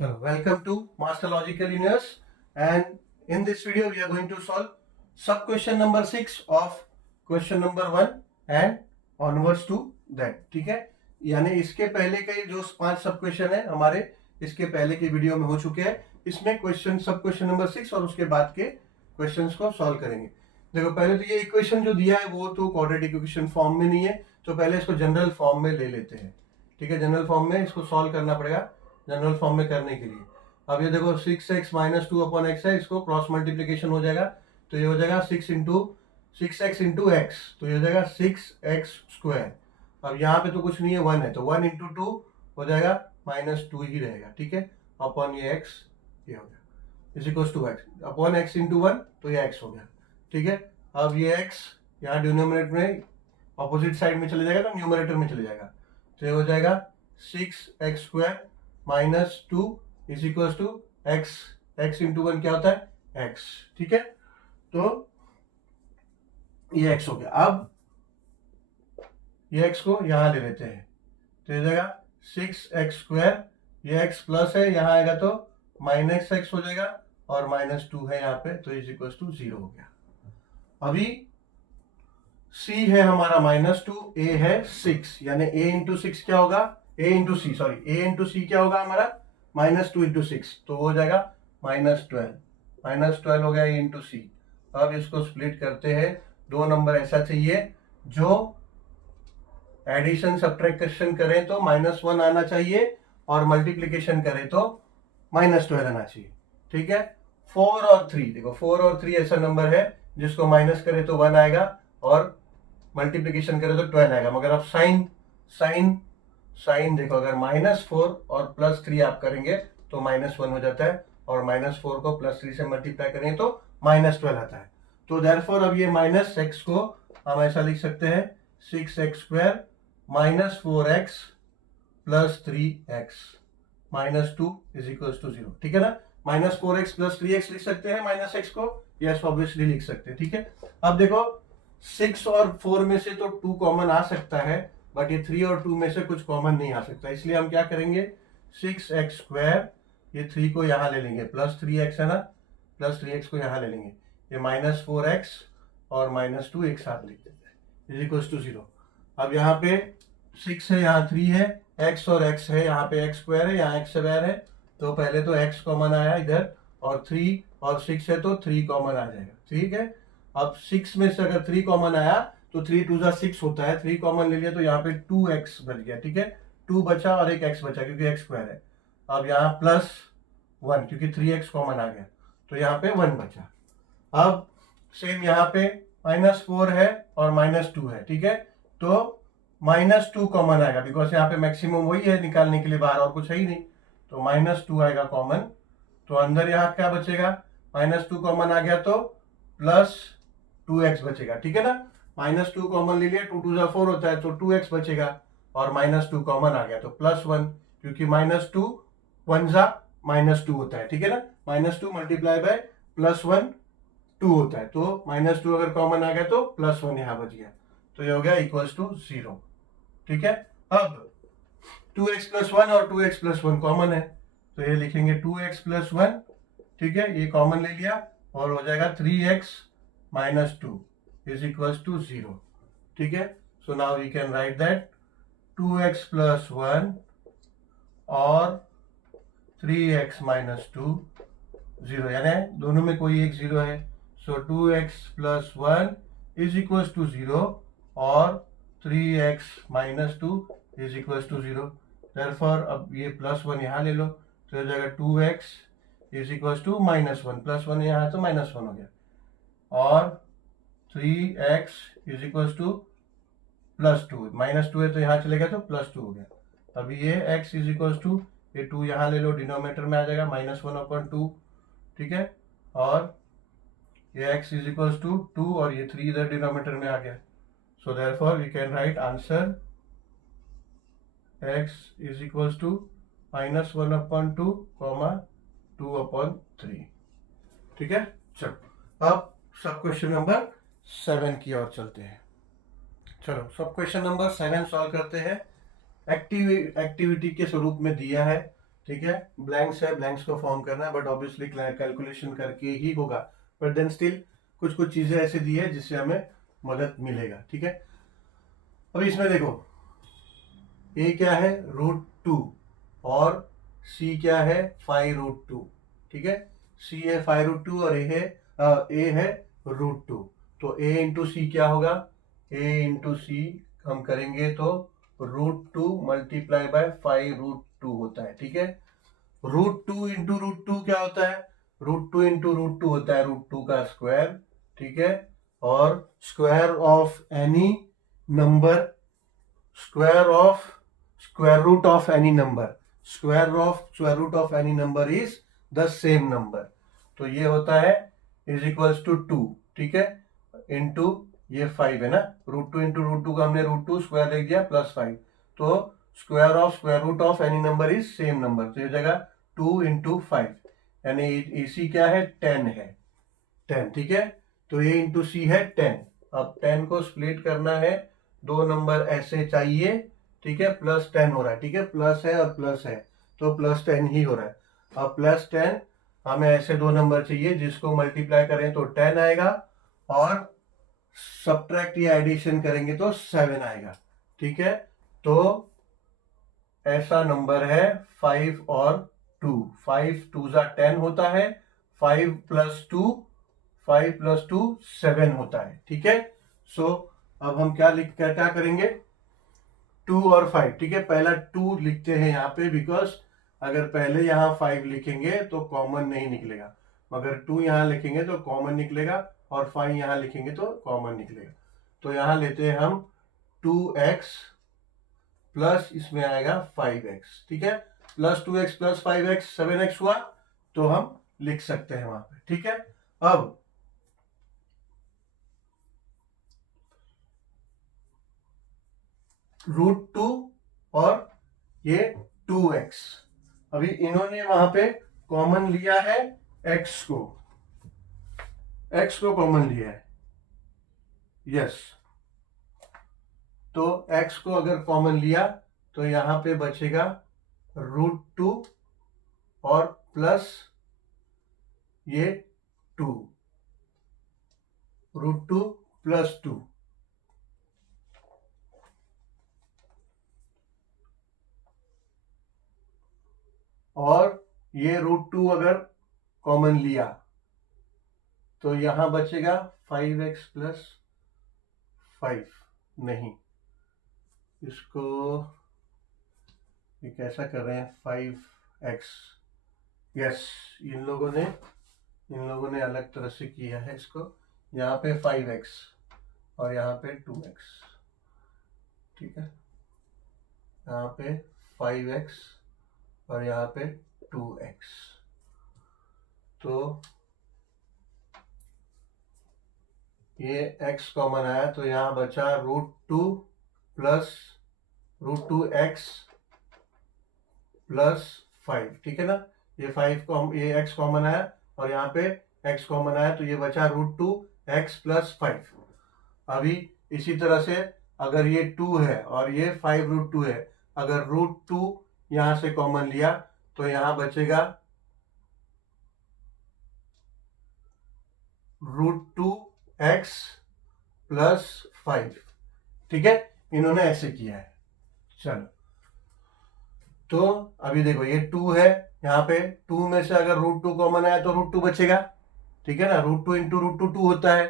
So, welcome to Master Logical Universe, and in this video we are going to solve sub question number 6 of question number 1 and onwards to that. ठीक है, यानी इसके पहले के जो 5 सब question है हमारे इसके पहले के वीडियो में हो चुके हैं। इसमें क्वेश्चन सब क्वेश्चन नंबर 6 और उसके बाद के क्वेश्चंस को सॉल्व करेंगे। देखो, पहले तो ये इक्वेशन जो दिया है वो तो क्वाड्रेटिक इक्वेशन फॉर्म में नहीं है, तो पहले इसको जनरल फॉर्म में ले लेते हैं। ठीक है, जनरल फॉर्म में इसको सॉल्व करना पड़ेगा जनरल फॉर्म में करने के लिए। अब ये देखो 6x माइनस 2 अपॉन एक्स है, इसको क्रॉस मल्टीप्लीकेशन हो जाएगा तो ये हो जाएगा 6x इंटू एक्स, तो ये हो जाएगा 6x स्क्वायर। अब यहाँ पे तो कुछ नहीं है, 1 है, तो 1 इंटू 2 हो जाएगा -2 ही रहेगा। ठीक है, अपॉन ये x ये हो गया is equal to x upon x into 1, तो ये x हो गया। ठीक है, अब ये x यहाँ डिनोमिनेटर में ऑपोजिट साइड में चले जाएगा तो न्यूमरेटर में चले जाएगा, तो ये हो जाएगा 6x square minus 2 is equal to x into 1 क्या होता है x। ठीक है, तो ये x हो गया। अब ये x को यहां ले लेते हैं तो ये जाएगा 6x स्क्वायर, ये x प्लस है यहां आएगा तो माइनस x हो जाएगा और -2 है यहाँ पे, तो इज इक्वल टू 0 हो गया। अभी c है हमारा -2, a है 6, यानी a इंटू 6 क्या होगा, a इंटू सी क्या होगा हमारा -2 इंटू 6, तो हो जाएगा -12 हो गया a इंटू सी। अब इसको स्प्लिट करते हैं, दो नंबर ऐसा चाहिए जो एडिशन सब्ट्रैक्शन करें तो -1 आना चाहिए और मल्टीप्लीकेशन करें तो -12 आना चाहिए। ठीक है, 4 और 3, देखो 4 और 3 ऐसा नंबर है जिसको माइनस करे तो 1 आएगा और मल्टीप्लीकेशन करे तो 12 आएगा। मगर अब साइन देखो, अगर -4 और +3 आप करेंगे तो -1 हो जाता है और -4 को +3 से मल्टीप्लाई करेंगे तो -12 आता है। तो देयरफॉर अब ये -x को हम ऐसा लिख सकते हैं 6x square minus 4x plus 3x minus 2 is equal to 0। ठीक है ना, -4x प्लस 3x लिख सकते हैं -x को, यस ऑब्वियसली लिख सकते हैं। ठीक है, अब देखो 6 और 4 में से तो 2 कॉमन आ सकता है, बट ये 3 और 2 में से कुछ कॉमन नहीं आ सकता, इसलिए हम क्या करेंगे 6x स्क्वायर, ये 3 को यहाँ ले लेंगे, प्लस 3x है ना, प्लस 3x को यहाँ ले लेंगे, ये -4x और -2 एक साथ लिख देते हैं इज इक्वल टू 0। अब यहाँ पे 6 है, यहाँ 3 है, x और x है, यहाँ पे x स्क्वायर है, यहाँ x स्क्वायर है, तो पहले तो x कॉमन आया इधर, और 3 और 6 है तो 3 कॉमन आ जाएगा। ठीक है, अब 6 में से अगर 3 कॉमन आया तो 3 2 6 होता है, 3 कॉमन ले लिया तो यहाँ पे 2x बच गया। ठीक है, 2 बचा और एक x बचा क्योंकि x स्क्वायर है। अब यहाँ +1 क्योंकि 3x कॉमन आ गया तो यहाँ पे 1 बचा। अब सेम यहाँ पे -4 है और -2 है। ठीक है, तो -2 कॉमन आएगा बिकॉज यहाँ पे मैक्सिमम वही है निकालने के लिए, बाहर और कुछ है ही नहीं, तो -2 आएगा कॉमन, तो अंदर यहाँ क्या बचेगा, -2 कॉमन आ गया तो +2x बचेगा। ठीक है ना, -2 कॉमन ले लिया, 2 2 4 होता है तो 2x बचेगा और -2 कॉमन आ गया तो +1, क्योंकि -2 1 जा -2 होता है। ठीक है ना, -2 मल्टीप्लाई बाय +1 2 होता है, तो -2 अगर कॉमन आ गया तो +1 यहाँ बच गया, तो ये हो गया इक्वल टू 0। ठीक है, अब 2x + 1 और 2x + 1 कॉमन है तो ये लिखेंगे 2x + 1। ठीक है, ये कॉमन ले लिया और हो जाएगा 3x - 2 इज इक्वल टू 0। ठीक है, so now we can write that 2x + 1 और 3x - 2 0, यानी दोनों में कोई एक 0 है, सो 2x + 1 इज इक्वल टू 0 और 3x - 2 is equal to 0। Therefore अब ये +1 यहाँ ले लो तो हो जाएगा 2x इज इक्वल टू -1, +1 यहाँ तो -1 हो गया, और 3x इज इक्वल टू +2, -2 है तो यहाँ चलेगा तो +2 हो गया। अभी ये x इज इक्वल टू, ये 2 यहाँ ले लो, डिनोमिनेटर में आ जाएगा -1/2। ठीक है, और ये x इज इक्वल टू 2 और ये 3 इधर डिनोमिनेटर में आ गया, so therefore we can write answer x is equal to -1/2, 2/3। ठीक है, चलो अब सब क्वेश्चन नंबर 7 की ओर चलते हैं। चलो सब क्वेश्चन नंबर 7 सॉल्व करते हैं। एक्टिविटी के स्वरूप में दिया है, ठीक है, ब्लैंक्स है, ब्लैंक्स को फॉर्म करना है, बट ऑब्वियसली कैलकुलेशन करके ही होगा, बट देन स्टिल कुछ कुछ चीजें ऐसे दी है जिससे हमें मदद मिलेगा। ठीक है, अब इसमें देखो ए क्या है √2 और सी क्या है 5√2। ठीक है, सी है 5√2 और ए है √2। तो ए इंटू सी क्या होगा, ए इंटू सी हम करेंगे तो √2 मल्टीप्लाई बाय 5√2 होता है। ठीक है, √2 इंटू √2 क्या होता है, √2 इंटू √2 होता है √2 का स्क्वायर। ठीक है, और square of any number, square root of any number, square root of any number is the same number. तो ये होता है इज इक्वल्स टू 2। ठीक है, इंटू ये 5 है ना, √2 इंटू √2 का हमने √2 स्क्वायर लिख दिया प्लस 5। तो square root of any number is same number, तो ये जगह 2 इंटू 5, यानी इसी क्या है 10 है, 10। ठीक है, तो ए इंटू सी है 10। अब 10 को स्प्लिट करना है, दो नंबर ऐसे चाहिए। ठीक है, प्लस 10 हो रहा है। ठीक है, प्लस है और प्लस है तो प्लस 10 ही हो रहा है। अब प्लस 10 हमें ऐसे दो नंबर चाहिए जिसको मल्टीप्लाई करें तो 10 आएगा और सब्ट्रैक्ट या एडिशन करेंगे तो 7 आएगा। ठीक है, तो ऐसा नंबर है 5 और 2। 5 2 जा 10 होता है, 5 प्लस 2 7 होता है। ठीक है, सो अब हम क्या करेंगे 2 और 5। ठीक है, पहला 2 लिखते हैं यहाँ पे, बिकॉज अगर पहले यहाँ 5 लिखेंगे तो कॉमन नहीं निकलेगा, मगर 2 यहाँ लिखेंगे तो कॉमन निकलेगा और 5 यहाँ लिखेंगे तो कॉमन निकलेगा। तो यहाँ लेते हैं हम 2x प्लस इसमें आएगा 5x। ठीक है, plus 2x plus 5x 7x हुआ, तो हम लिख सकते हैं वहां पे। ठीक है, अब √2 और ये 2x, अभी इन्होंने वहां पे कॉमन लिया है x को कॉमन लिया है, यस। तो x को अगर कॉमन लिया तो यहां पे बचेगा √2 और प्लस ये 2, √2 प्लस 2। और ये √2 अगर कॉमन लिया तो यहां बचेगा 5x प्लस 5। नहीं, इसको ये कैसा कर रहे हैं 5x, यस, इन लोगों ने अलग तरह से किया है इसको। यहाँ पे 5x और यहाँ पे 2x। ठीक है, यहाँ पे 5x और यहाँ पे 2x। तो ये x कॉमन आया तो यहाँ बचा √2 प्लस √2x प्लस 5। ठीक है ना, ये 5 को ये x कॉमन आया और यहाँ पे x कॉमन आया तो ये बचा √2x प्लस 5। अभी इसी तरह से अगर ये 2 है और ये 5√2 है, अगर √2 यहां से कॉमन लिया तो यहां बचेगा √2x प्लस 5। ठीक है, इन्होंने ऐसे किया है। चलो, तो अभी देखो ये 2 है, यहाँ पे 2 में से अगर √2 कॉमन आया तो √2 बचेगा। ठीक है ना, √2 इंटू √2 2 होता है,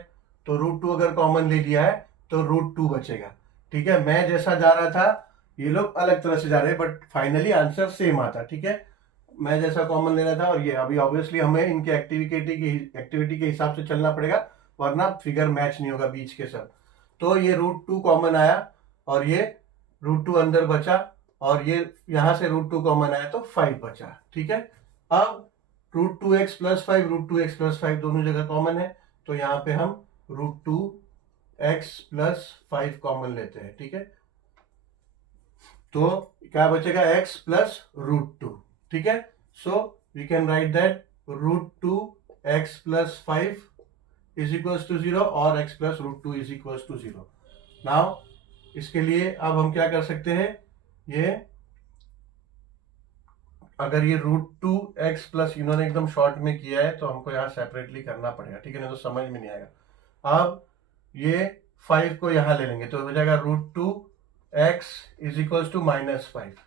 तो √2 अगर कॉमन ले लिया है तो √2 बचेगा। ठीक है, मैं जैसा जा रहा था ये लोग अलग तरह से जा रहे हैं, बट फाइनली आंसर सेम आता। ठीक है, मैं जैसा कॉमन ले रहा था और ये अभी ऑब्वियसली हमें इनके एक्टिविटी के हिसाब से चलना पड़ेगा, वरना फिगर मैच नहीं होगा बीच के सब। तो ये √2 कॉमन आया और ये √2 अंदर बचा और ये यहां से √2 कॉमन आया तो 5 बचा। ठीक है, अब √2x प्लस 5, √2x प्लस 5 दोनों जगह कॉमन है, तो यहाँ पे हम √2x प्लस 5 कॉमन लेते हैं। ठीक है, तो क्या बचेगा x प्लस √2। ठीक है, so we can write that √2x plus 5 is equals to 0 और x plus √2 is equals to 0। Now इसके लिए अब हम क्या कर सकते हैं, ये अगर ये √2x प्लस इन्होंने एकदम शॉर्ट में किया है तो हमको यहाँ सेपरेटली करना पड़ेगा, ठीक है, नहीं तो समझ में नहीं आएगा। अब ये 5 को यहाँ ले लेंगे तो हो जाएगा √2x इज इक्वल्स टू -5,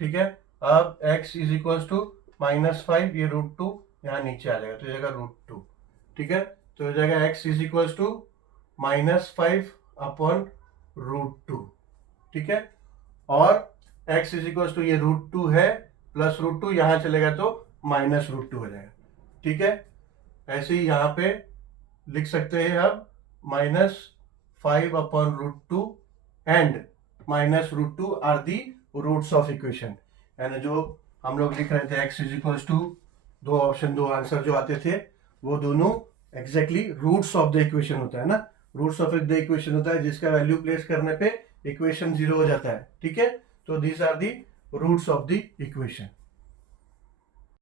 ठीक है। अब x इज इक्वल्स टू -5, ये √2 यहाँ नीचे आ जाएगा तो हो जाएगा √2, ठीक है। तो हो जाएगा x is equals to -5 upon √2, ठीक है। और x इज इक्वल्स टू ये √2 है प्लस √2 यहाँ चलेगा तो -√2 हो जाएगा, ठीक है। ऐसे ही यहाँ पे लिख सकते हैं अब -5 upon √2 and -√2 are the roots of equation, यानी जो हम लोग लिख रहे थे x इज इक्वल्स टू दो आंसर जो आते थे वो दोनों exactly roots of the equation होता है ना। रूट्स ऑफ द इक्वेशन होता है जिसका वैल्यू प्लेस करने पे इक्वेशन 0 हो जाता है, ठीक है। तो these are the roots of the equation.